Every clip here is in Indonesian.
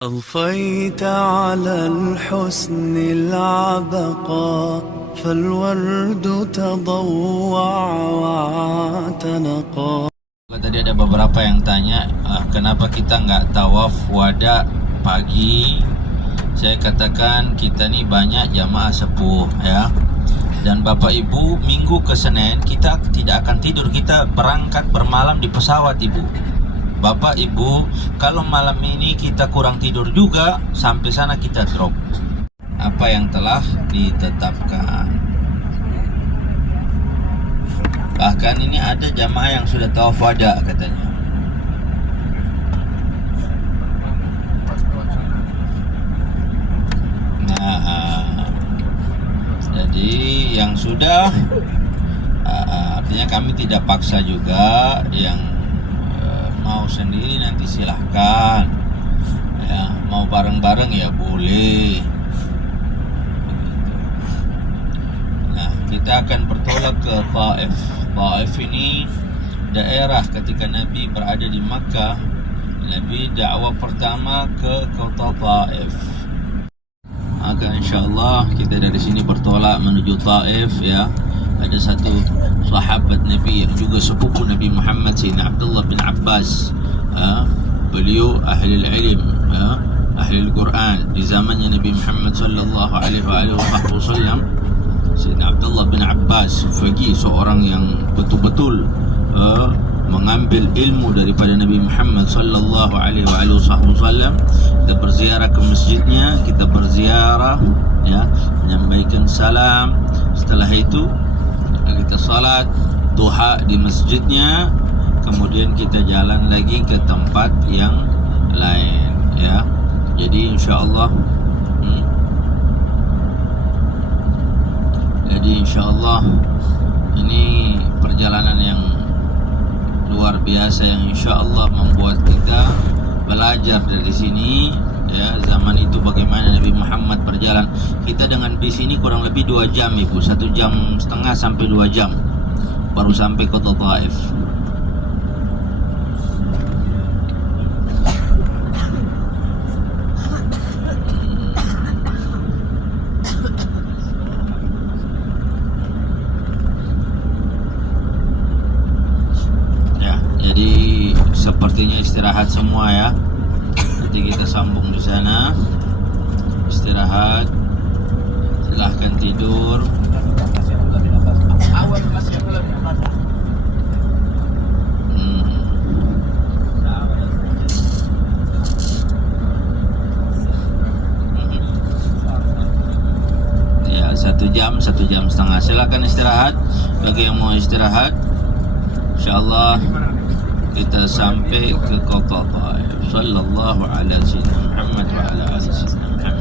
أضفيت على الحسن العبقى فالورد تضوع واعتنقا. Tadi ada beberapa yang tanya kenapa kita nggak tawaf wada pagi. Saya katakan kita ni banyak jamaah sepuh ya, dan Bapak Ibu minggu ke Senin kita tidak akan tidur, kita berangkat bermalam di pesawat Ibu. Bapak Ibu, kalau malam ini kita kurang tidur juga, sampai sana kita drop apa yang telah ditetapkan. Bahkan ini ada jamaah yang sudah tawaf wada katanya. Nah, jadi yang sudah artinya kami tidak paksa juga. Yang mau sendiri nanti silahkan ya, mau bareng-bareng ya boleh. Nah, kita akan bertolak ke Taif. Taif ini daerah ketika Nabi berada di Makkah, Nabi dakwah pertama ke kota Taif. Maka insyaAllah kita dari sini bertolak menuju Taif ya. Ada satu sahabat Nabi yang juga sepupu Nabi Muhammad, Sayyidina Abdullah bin Abbas. Beliau ahli ilm, ahli Al-Quran di zamannya Nabi Muhammad sallallahu alaihi wasallam. Sayyidina Abdullah bin Abbas faqih, seorang yang betul-betul mengambil ilmu daripada Nabi Muhammad sallallahu alaihi wasallam. Kita berziarah ke masjidnya, kita berziarah ya, menyampaikan salam. Setelah itu kita salat duha di masjidnya, kemudian kita jalan lagi ke tempat yang lain ya. Jadi insyaallah ini perjalanan yang luar biasa yang insyaallah membuat kita belajar dari sini ya, zaman itu bagaimana Nabi Muhammad berjalan. Kita dengan bis ini kurang lebih 2 jam Ibu, 1,5 jam sampai 2 jam baru sampai kota Taif. Ya, jadi sepertinya istirahat semua ya. Nanti kita sambung di sana. Istirahat, silahkan tidur. Ya, 1 jam setengah. Silahkan istirahat. Bagi yang mau istirahat, insyaallah kita sampai ke kota Taif. Sallallahu ala sayyidina Muhammad wa ala ali sayyidina Muhammad.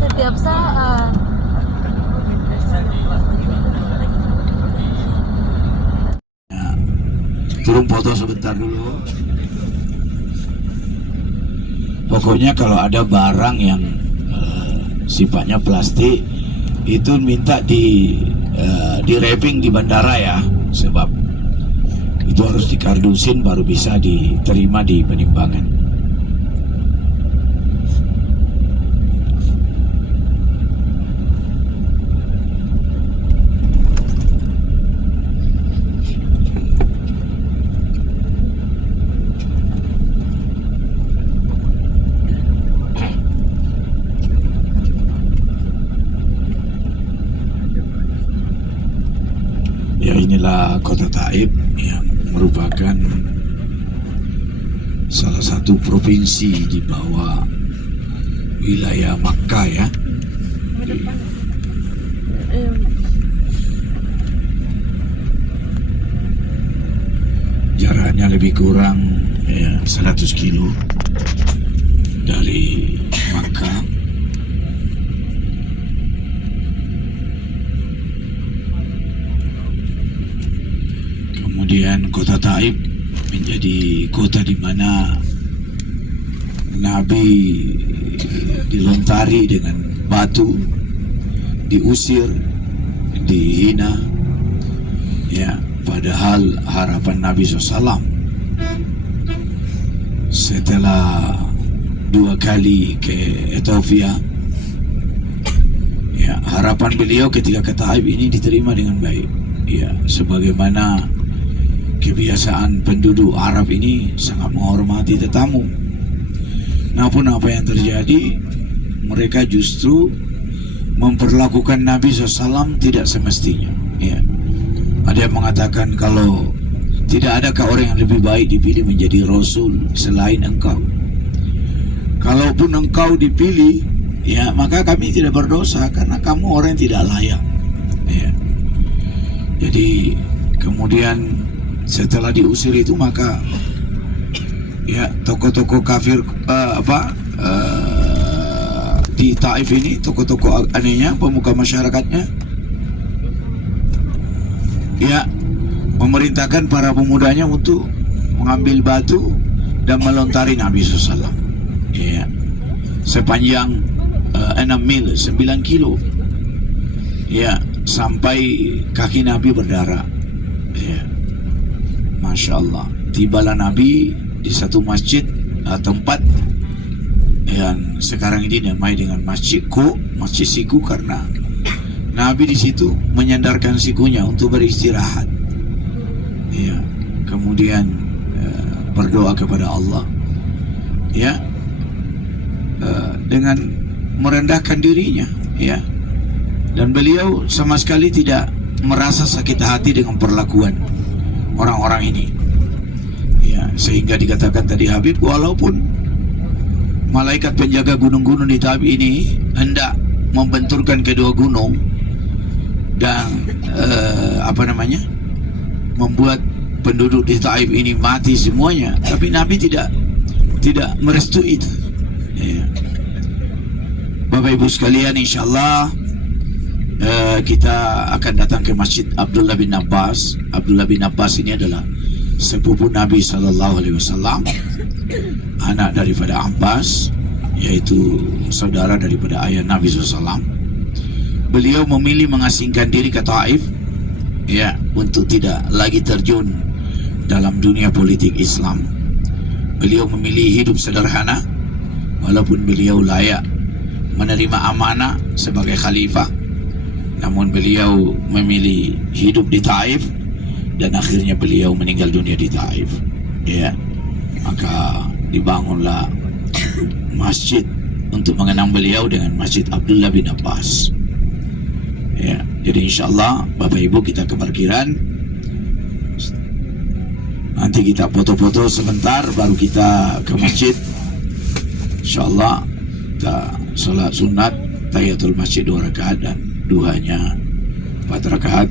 Setiap saat. Turun foto sebentar dulu. Pokoknya kalau ada barang yang sifatnya plastik itu minta di wrapping di bandara ya, sebab itu harus dikardusin baru bisa diterima di penimbangan. Ya, inilah kota Taif yang merupakan salah satu provinsi di bawah wilayah Makkah ya. jaraknya lebih kurang 100 kilo dari Makkah. Kemudian kota Taif menjadi kota di mana Nabi dilontari dengan batu, diusir, dihina, ya, padahal harapan Nabi SAW setelah 2 kali ke Ethiopia, ya, harapan beliau ketika ke Taif ini diterima dengan baik, ya, sebagaimana kebiasaan penduduk Arab ini sangat menghormati tetamu. Namun apa yang terjadi, mereka justru memperlakukan Nabi SAW tidak semestinya, ya. Ada yang mengatakan, kalau tidak adakah orang yang lebih baik dipilih menjadi Rasul selain engkau? Kalaupun engkau dipilih, ya, maka kami tidak berdosa karena kamu orang yang tidak layak, ya. Jadi kemudian setelah diusir itu, maka ya tokoh-tokoh kafir di Taif ini, tokoh-tokoh anehnya, pemuka masyarakatnya, ya, memerintahkan para pemudanya untuk mengambil batu dan melontari Nabi SAW, ya, sepanjang 6 mil, 9 kilo, ya, sampai kaki Nabi berdarah, ya. Masya Allah. Tibalah Nabi di satu masjid, tempat yang sekarang ini dinamai dengan Masjid Siku, karena Nabi di situ menyandarkan sikunya untuk beristirahat, ya. Kemudian berdoa kepada Allah, ya, dengan merendahkan dirinya, ya. Dan beliau sama sekali tidak merasa sakit hati dengan perlakuan orang-orang ini, ya, sehingga dikatakan tadi Habib, walaupun malaikat penjaga gunung-gunung di Taif ini hendak membenturkan kedua gunung dan membuat penduduk di Taif ini mati semuanya, tapi Nabi tidak merestui itu, ya. Bapak Ibu sekalian, insyaallah kita akan datang ke Masjid Abdullah bin Abbas. Abdullah bin Abbas ini adalah sepupu Nabi SAW, anak daripada Abbas, yaitu saudara daripada ayah Nabi SAW. Beliau memilih mengasingkan diri ke Taif, ya, untuk tidak lagi terjun dalam dunia politik Islam. Beliau memilih hidup sederhana, walaupun beliau layak menerima amanah sebagai khalifah. Namun beliau memilih hidup di Taif dan akhirnya beliau meninggal dunia di Taif, ya. Maka dibangunlah masjid untuk mengenang beliau dengan Masjid Abdullah bin Abbas, ya. Jadi insyaallah Bapak Ibu, kita ke parkiran, nanti kita foto-foto sebentar, baru kita ke masjid. Insyaallah kita sholat sunat tahiyatul masjid 2 rakaat dan duhanya 4 rakaat.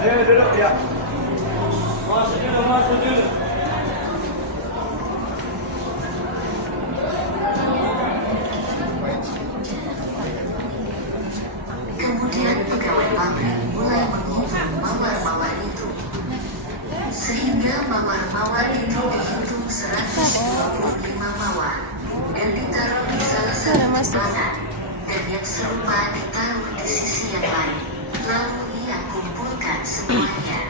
Ayo duduk ya. Masuk dulu. Kemudian pegawai pabrik mulai menghitung mawar-mawar itu. mawar dan ditaruh di salah satu timbangan, dan yang serupa ditaruh di sisi yang lain. Lalu ia kumpulkan semuanya.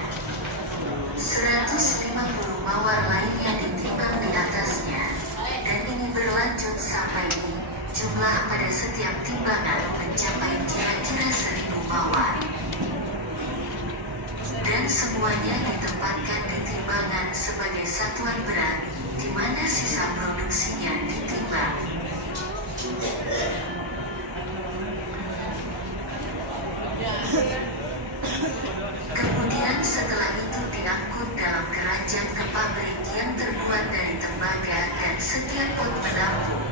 150 mawar lainnya ditimbang di atasnya, dan ini berlanjut sampai jumlah pada setiap timbangan mencapai kira-kira 1000 mawar. Dan semuanya ditempatkan di timbangan sebagai satuan berat, di mana sisa produksinya ditimbang. Kemudian setelah itu diangkut dalam keranjang ke pabrik yang terbuat dari tembaga, dan setiap pot menampung,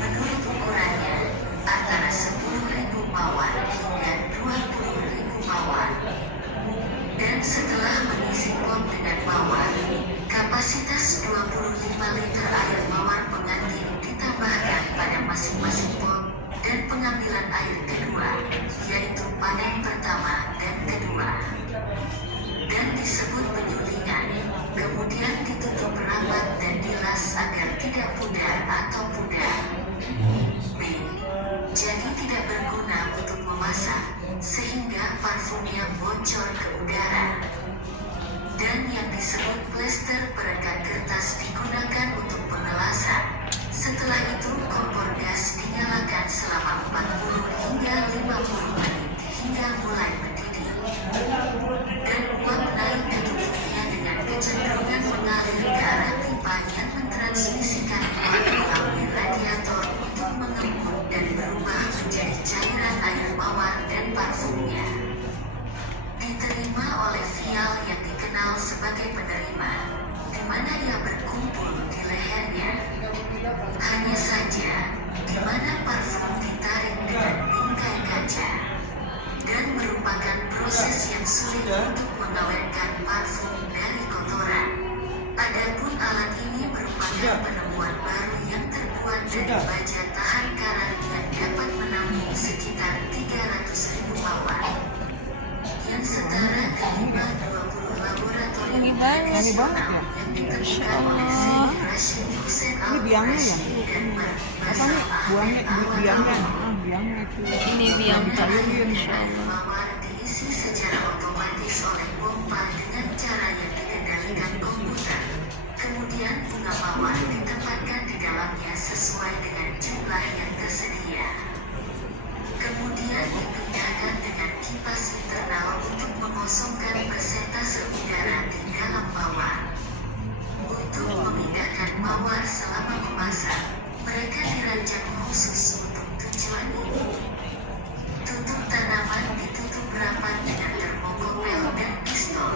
menurut ukurannya, antara 10.000 mawar hingga 20.000 mawar. Dan setelah mengisi pot dengan mawar, kapasitas 25 liter air mawar pengantin ditambahkan pada masing-masing pot, dan pengambilan air kedua, yaitu panen pertama dan kedua, dan disebut penyulingan. Kemudian ditutup rapat dan dilas agar tidak pudar atau pudar. B. Jadi tidak berguna untuk memasak, sehingga parfumnya bocor ke udara. Dan yang disebut plester perekat kertas digunakan untuk pengelasan. Setelah itu kompor gas dinyalakan selama 40 hingga 50 menit hingga mulai mendidih. Dan uap naik ke tutupnya dengan kecenderungan mengalir ke arah pipa yang mentransmisikan uap melalui radiator untuk mengembun dan berubah menjadi cairan air mawar dan parfumnya. Diterima oleh vial yang dikenal sebagai penerima, di mana ia berkumpul di lehernya. Hanya saja, di mana parfum ditarik dengan bingkai kaca, dan merupakan proses yang sulit untuk mengawetkan parfum dari kotoran. Adapun alat ini merupakan penemuan baru yang terbuat dari baja tahan karat yang dapat menampung sekitar 300.000 mawar, yang setara dengan 20 laboratorium nasional yang ditemukan oleh Syekh Rashid Hussein biangnya ya? Apa nih? Biangnya itu. Ini biang insyaallah. Mawar diisi secara otomatis oleh pompa dengan cara yang dikendalikan komputer. Kemudian bunga mawar ditempatkan di dalamnya sesuai dengan jumlah yang tersedia. Kemudian dipindahkan dengan kipas internal untuk mengosongkan persentase udara di dalam mawar. Untuk memindahkan mawar selama memasak, mereka dirancang khusus untuk tujuan ini. Tutup tanaman ditutup rapat dengan termokopel dan pistol.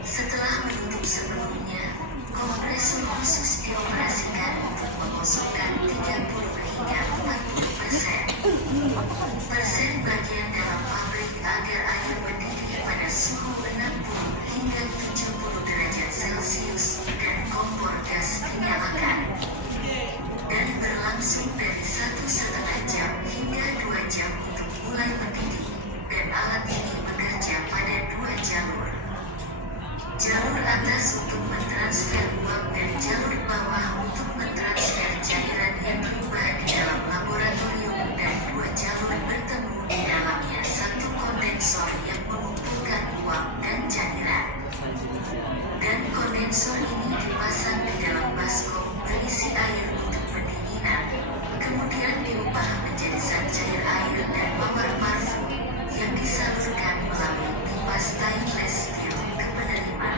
Setelah menutup sebelumnya, kompresor khusus dioperasikan untuk mengosongkan 30 hingga 40% bagian dalam pabrik agar air mendidih pada suhu 60 hingga 70 derajat Celcius, dan kompor gas dinyalakan. Dan berlangsung dari 1,5 jam hingga 2 jam untuk mulai mendidih, dan alat ini bekerja pada 2 jalur. Jalur atas untuk mentransfer uap dan jalur bawah untuk mentransfer cairan yang berubah di dalam laboratorium, dan 2 jalur bertemu di dalamnya satu kondensor yang mengumpulkan uap dan cairan. Dan kondensor ini dipasang di dalam baskom berisi air untuk pendinginan, kemudian diubah menjadi zat cair air dan mawar parfum yang disalurkan melalui pipa stainless steel ke penerima,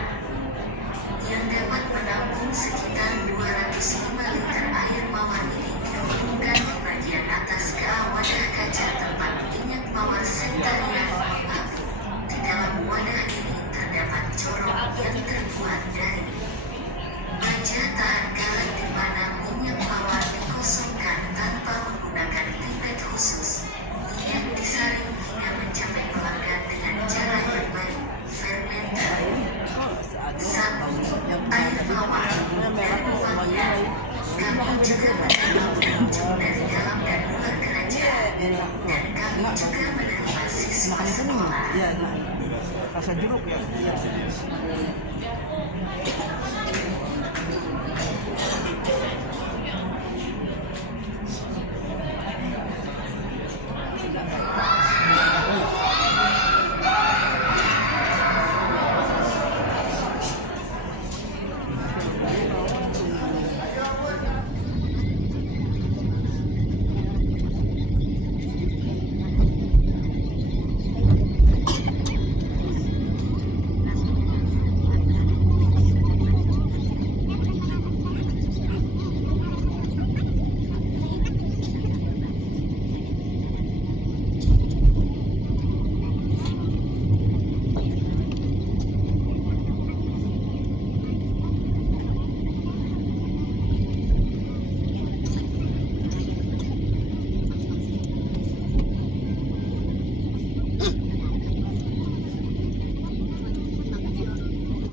yang dapat menampung sekitar 205 liter air mawar. Ini dihubungkan di bagian atas ke wadah kaca tempat minyak mawar Centarian abu. Di dalam wadah ini terdapat corong yang terbuat dari baja tahan karat, di mana minyak mawar dikosongkan tanpa menggunakan pipet khusus. Minyak disaring hingga mencapai pelanggan dengan cara yang baik, fermenter, sabu, air mawar, dan wangian. Kami juga menerima pengunjung dari dalam dan luar kerajaan, dan kami juga menerima siswa sekolah. Rasa jeruk ya.